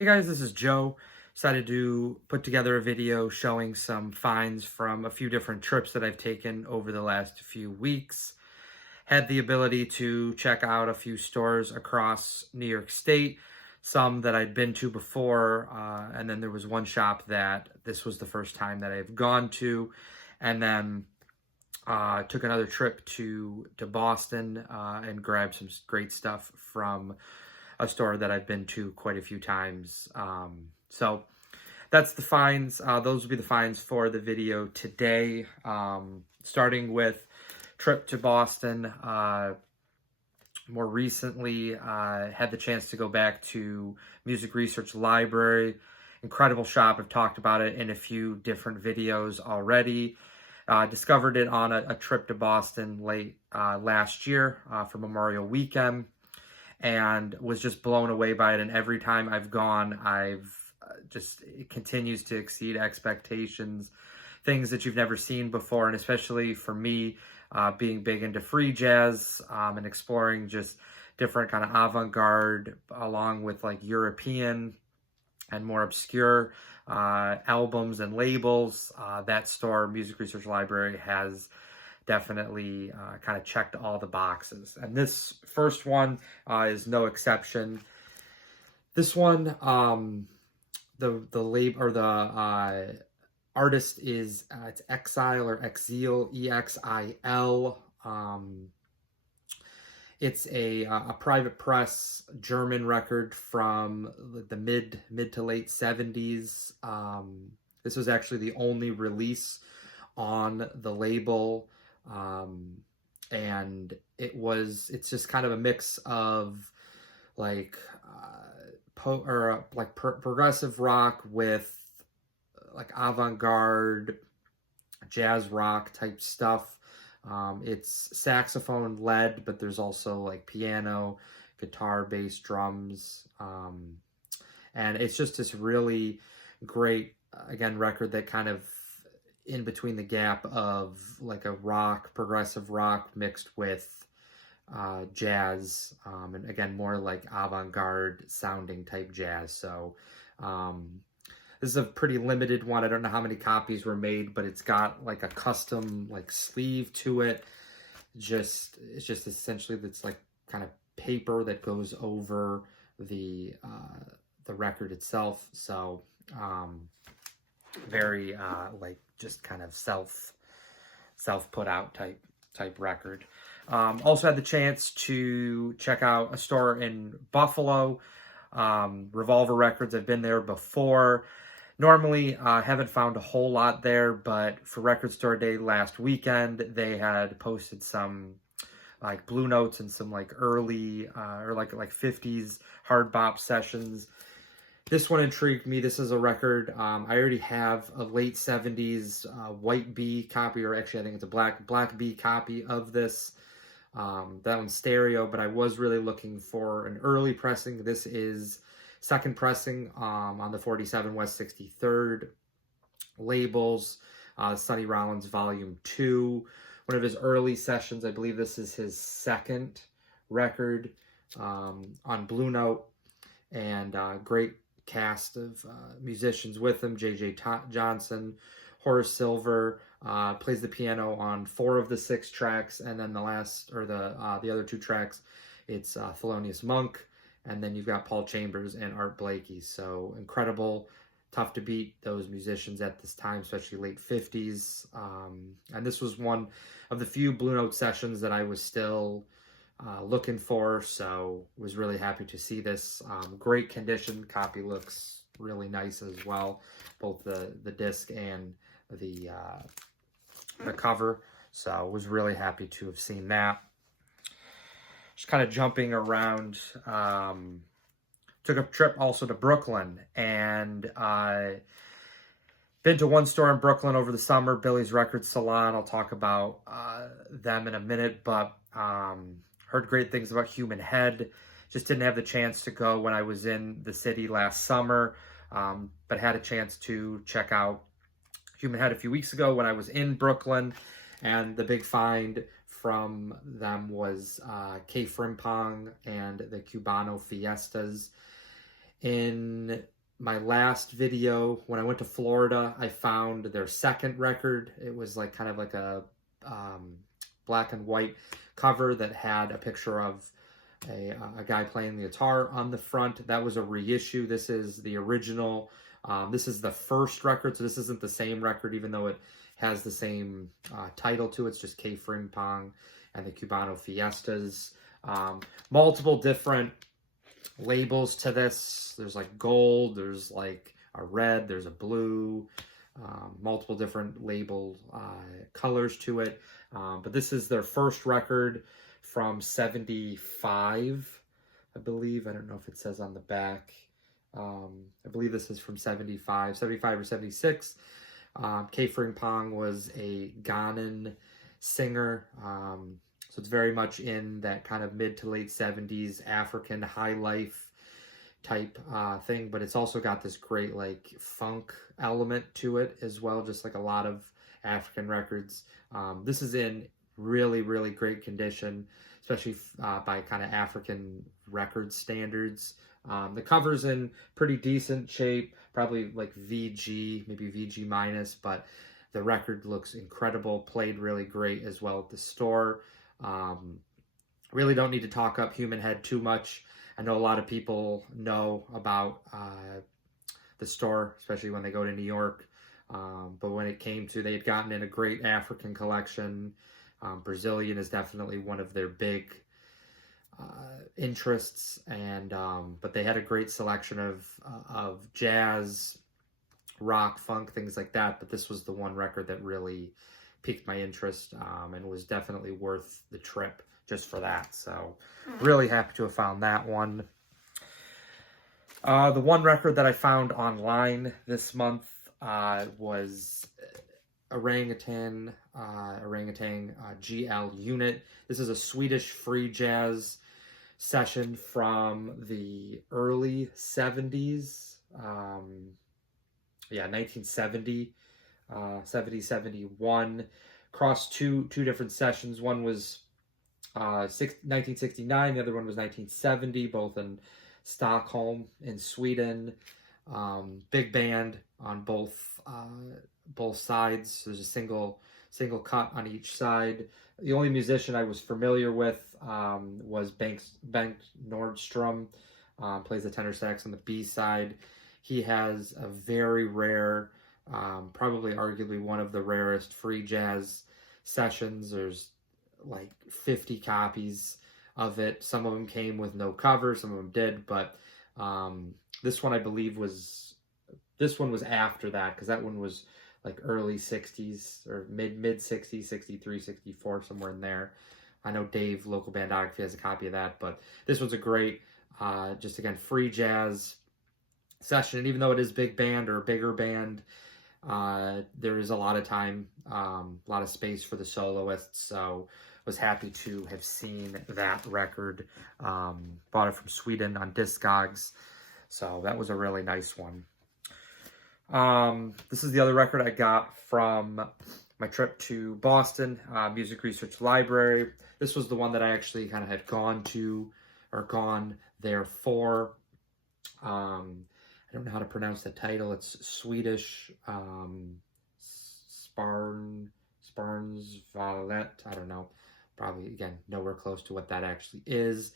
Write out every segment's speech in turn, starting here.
Hey guys, this is Joe. Decided to put together a video showing some finds from a few different trips that I've taken over the last few weeks. Had the ability to check out a few stores across New York State, some that I'd been to before, and then there was one shop that this was the first time that I've gone to, and then took another trip to Boston and grabbed some great stuff from a store that I've been to quite a few times. So that's the finds. Those will be the finds for the video today. Starting with trip to Boston. More recently, had the chance to go back to Music Research Library. Incredible shop. I've talked about it in a few different videos already. Discovered it on a trip to Boston late last year for Memorial Weekend, and was just blown away by it. And every time I've gone, it continues to exceed expectations. Things that you've never seen before, and especially for me, being big into free jazz and exploring just different kind of avant-garde along with like European and more obscure albums and labels. That store, Music Research Library, has definitely kind of checked all the boxes. And this first one is no exception. This one, the label or the artist is it's Exile or Exile, Exil. It's a private press German record from the mid to late 70s. This was actually the only release on the label. And it's just kind of a mix of like progressive rock with like avant-garde jazz rock type stuff. It's saxophone led, but there's also like piano, guitar, bass, drums. And it's just this really great, again, record that kind of in between the gap of like a progressive rock mixed with jazz, and again, more like avant-garde sounding type jazz. So this is a pretty limited one. I don't know how many copies were made, but it's got like a custom like sleeve to it. It's just essentially that's like kind of paper that goes over the record itself. So very like just kind of self put out type record. Also had the chance to check out a store in Buffalo, Revolver Records. I've been there before. Normally, haven't found a whole lot there, but for Record Store Day last weekend, they had posted some like Blue Notes and some like early or like 50s hard bop sessions. This one intrigued me. This is a record. I already have a late 70s white B copy, or actually I think it's a black B copy of this. That one's stereo, but I was really looking for an early pressing. This is second pressing on the 47 West 63rd labels. Sonny Rollins Volume 2. One of his early sessions. I believe this is his second record on Blue Note. And great cast of musicians with him. J.J. Johnson, Horace Silver, plays the piano on 4 of the 6 tracks, and then the other 2 tracks, it's Thelonious Monk, and then you've got Paul Chambers and Art Blakey. So incredible, tough to beat those musicians at this time, especially late 50s. And this was one of the few Blue Note sessions that I was still looking for, so was really happy to see this. Great condition. Copy looks really nice as well, both the disc and the cover. So was really happy to have seen that. Just kind of jumping around. Took a trip also to Brooklyn, and been to one store in Brooklyn over the summer, Billy's Record Salon. I'll talk about them in a minute, but heard great things about Human Head. Just didn't have the chance to go when I was in the city last summer, but had a chance to check out Human Head a few weeks ago when I was in Brooklyn. And the big find from them was K. Frimpong and the Cubano Fiestas. In my last video, when I went to Florida, I found their second record. It was like kind of like a black and white cover that had a picture of a guy playing the guitar on the front. That was a reissue. This is the original. This is the first record, so this isn't the same record, even though it has the same title to it. It's just K Frimpong and the Cubano Fiestas. Multiple different labels to this. There's like gold, there's like a red, there's a blue, multiple different label colors to it. But this is their first record from 75, I believe. I don't know if it says on the back. I believe this is from 75 or 76. K Frimpong was a Ghanaian singer. So it's very much in that kind of mid to late 70s African high life type thing, but it's also got this great like funk element to it as well, just like a lot of African records. This is in really, really great condition, especially by kind of African record standards. The cover's in pretty decent shape, probably like VG, maybe VG minus, but the record looks incredible, played really great as well at the store. Really don't need to talk up Human Head too much. I know a lot of people know about the store, especially when they go to New York. But when it came to, they had gotten in a great African collection. Brazilian is definitely one of their big interests, and but they had a great selection of jazz, rock, funk, things like that. But this was the one record that really piqued my interest and was definitely worth the trip just for that. So really happy to have found that one. The one record that I found online this month was Orangutan GL Unit. This is a Swedish free jazz session from the early 70s. 1970, 71. Across two different sessions. One was 1969, the other one was 1970, both in Stockholm in Sweden. Big band on both sides. There's a single cut on each side. The only musician I was familiar with was Bengt Nordstrom. Plays the tenor sax on the B side. He has a very rare, probably arguably one of the rarest free jazz sessions. There's like 50 copies of it. Some of them came with no cover, some of them did, but this one I believe was after that, because that one was like early 60s or mid 60s, 63, 64, somewhere in there. I know Dave, local bandography, has a copy of that, but this was a great, just again, free jazz session. And even though it is big band or a bigger band, there is a lot of time, a lot of space for the soloists. So was happy to have seen that record. Bought it from Sweden on Discogs. So that was a really nice one. This is the other record I got from my trip to Boston, Music Research Library. This was the one that I actually kind of had gone there for. I don't know how to pronounce the title. It's Swedish, Sparn Splet. I don't know. Probably, again, nowhere close to what that actually is.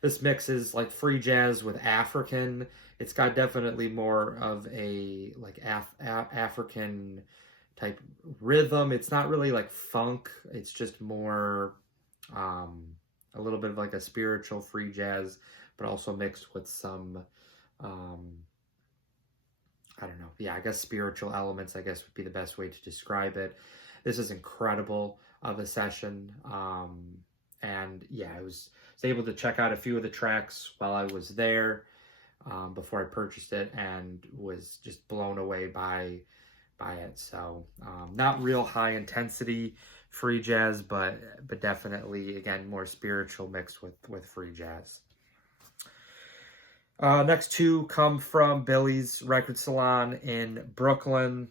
This mixes like free jazz with African. It's got definitely more of a like African type rhythm. It's not really like funk. It's just more a little bit of like a spiritual free jazz, but also mixed with some I don't know. Yeah, I guess spiritual elements, I guess, would be the best way to describe it. This is incredible of a session. And yeah, I was able to check out a few of the tracks while I was there before I purchased it, and was just blown away by it. So not real high intensity free jazz, but definitely, again, more spiritual mixed with free jazz. Next two come from Billy's Record Salon in Brooklyn.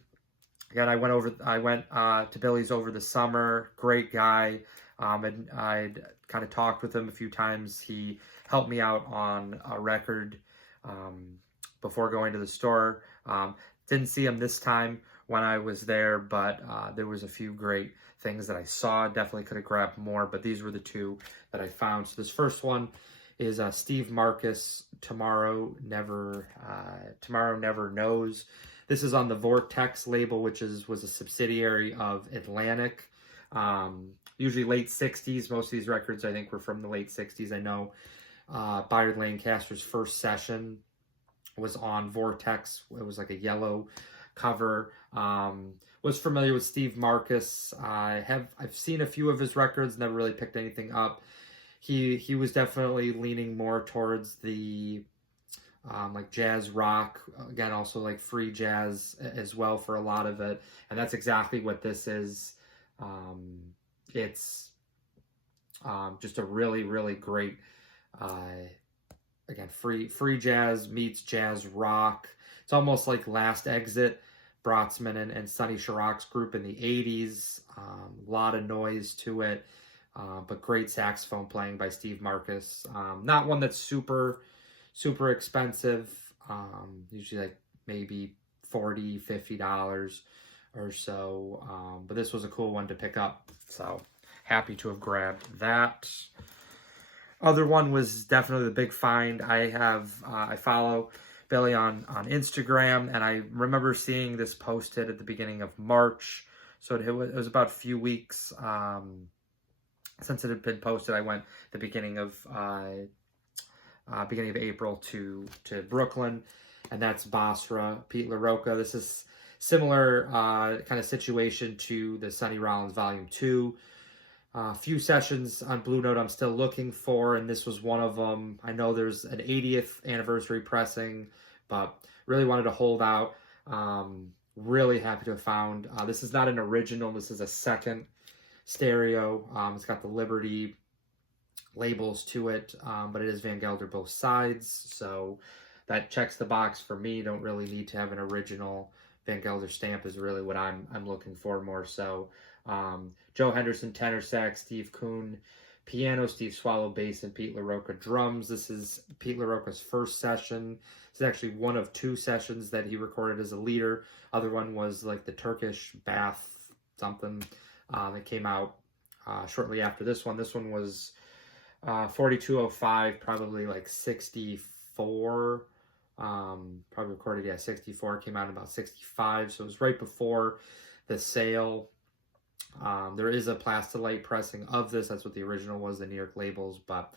Again, I went to Billy's over the summer. Great guy. And I'd kind of talked with him a few times. He helped me out on a record before going to the store. Didn't see them this time when I was there, but there was a few great things that I saw. Definitely could have grabbed more, but these were the two that I found. So this first one is Steve Marcus, Tomorrow Never Knows. This is on the Vortex label, which was a subsidiary of Atlantic. Usually late 60s. Most of these records, I think, were from the late 60s. I know Bayard Lancaster's first session was on Vortex. It was like a yellow cover. Was familiar with Steve Marcus. I've seen a few of his records, never really picked anything up. He was definitely leaning more towards the like jazz rock, again, also like free jazz as well for a lot of it. And that's exactly what this is. It's just a really, really great, again, free jazz meets jazz rock. It's almost like Last Exit, Brotzman and Sonny Sharrock's group in the 80s. A lot of noise to it, but great saxophone playing by Steve Marcus. Not one that's super expensive, usually like maybe $40, $50 or so, but this was a cool one to pick up, so happy to have grabbed that. Other one was definitely the big find. I follow Billy on Instagram, and I remember seeing this posted at the beginning of March, so it was about a few weeks since it had been posted. I went the beginning of April to Brooklyn, and that's Basra, Pete Laroka. This is similar kind of situation to the Sonny Rollins Volume 2. A few sessions on Blue Note I'm still looking for, and this was one of them. I know there's an 80th anniversary pressing, but really wanted to hold out. Really happy to have found. This is not an original. This is a second stereo. It's got the Liberty labels to it, but it is Van Gelder both sides, so that checks the box for me. Don't really need to have an original Van Gelder stamp is really what I'm looking for more so. Joe Henderson tenor sax, Steve Kuhn piano, Steve Swallow bass, and Pete Laroka drums. This is Pete Laroka's first session. This is actually one of two sessions that he recorded as a leader. Other one was like the Turkish bath something that came out shortly after this one. This one was 4205, probably like 64. Probably recorded, 64, came out in about 65, so it was right before the sale. There is a Plastilite pressing of this. That's what the original was, the New York labels, but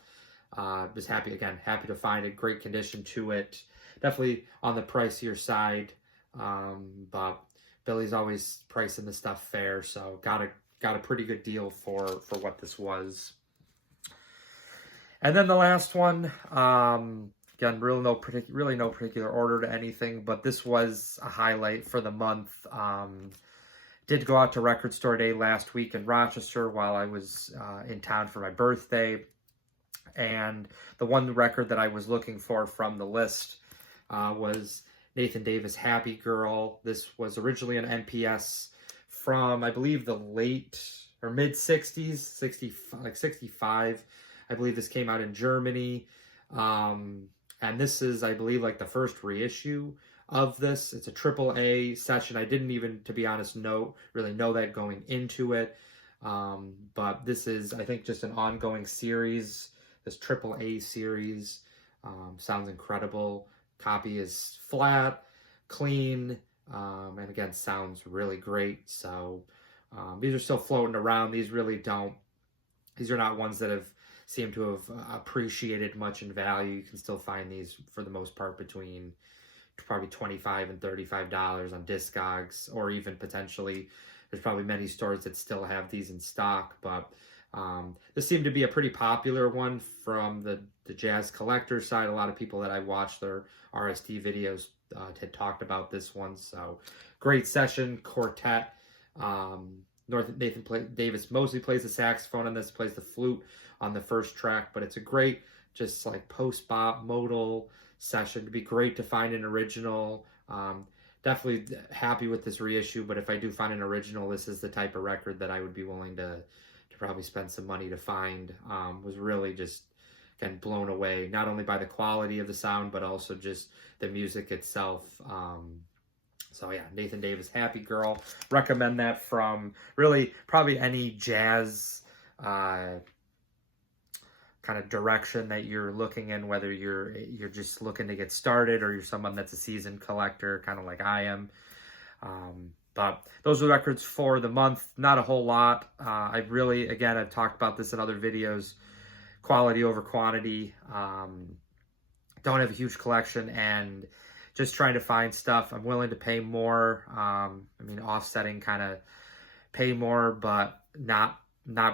was happy to find it. Great condition to it. Definitely on the pricier side, but Billy's always pricing the stuff fair, so got a pretty good deal for what this was. And then the last one, again, really no particular order to anything, but this was a highlight for the month. Did go out to Record Store Day last week in Rochester while I was in town for my birthday. And the one record that I was looking for from the list was Nathan Davis' Happy Girl. This was originally an NPS from, I believe, the late or mid 60s, 65. I believe this came out in Germany. And this is, I believe, like the first reissue of this. It's a AAA session. I didn't even, to be honest, really know that going into it. But this is, I think, just an ongoing series. This AAA series sounds incredible. Copy is flat, clean, and again, sounds really great. So these are still floating around. These are not ones that seem to have appreciated much in value. You can still find these for the most part between probably $25 and $35 on Discogs, or even potentially there's probably many stores that still have these in stock. But this seemed to be a pretty popular one from the jazz collector side. A lot of people that I watched their RST videos had talked about this one. So great session, quartet. Nathan Davis mostly plays the saxophone on this, plays the flute on the first track, but it's a great, just like post-bop modal session. It'd be great to find an original. Definitely happy with this reissue, but if I do find an original, this is the type of record that I would be willing to probably spend some money to find. Was really just again, blown away, not only by the quality of the sound, but also just the music itself. So yeah, Nathan Davis, Happy Girl. Recommend that from really probably any jazz kind of direction that you're looking in, whether you're just looking to get started or you're someone that's a seasoned collector, kind of like I am. But those are the records for the month. Not a whole lot. I've really, again, I've talked about this in other videos, quality over quantity. Don't have a huge collection, and just trying to find stuff. I'm willing to pay more. I mean, offsetting kind of pay more, but not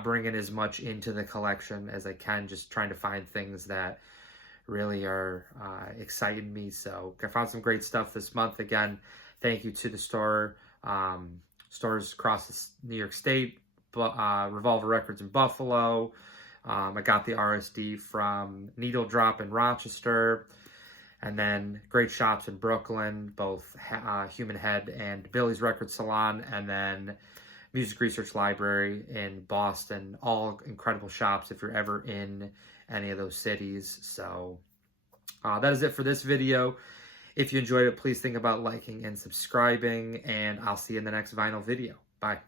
bringing as much into the collection as I can. Just trying to find things that really are exciting me. So I found some great stuff this month. Again, thank you to the store. Stores across New York State, Revolver Records in Buffalo. I got the RSD from Needle Drop in Rochester. And then great shops in Brooklyn, both Human Head and Billy's Record Salon. And then Music Research Library in Boston. All incredible shops if you're ever in any of those cities. So that is it for this video. If you enjoyed it, please think about liking and subscribing, and I'll see you in the next vinyl video. Bye.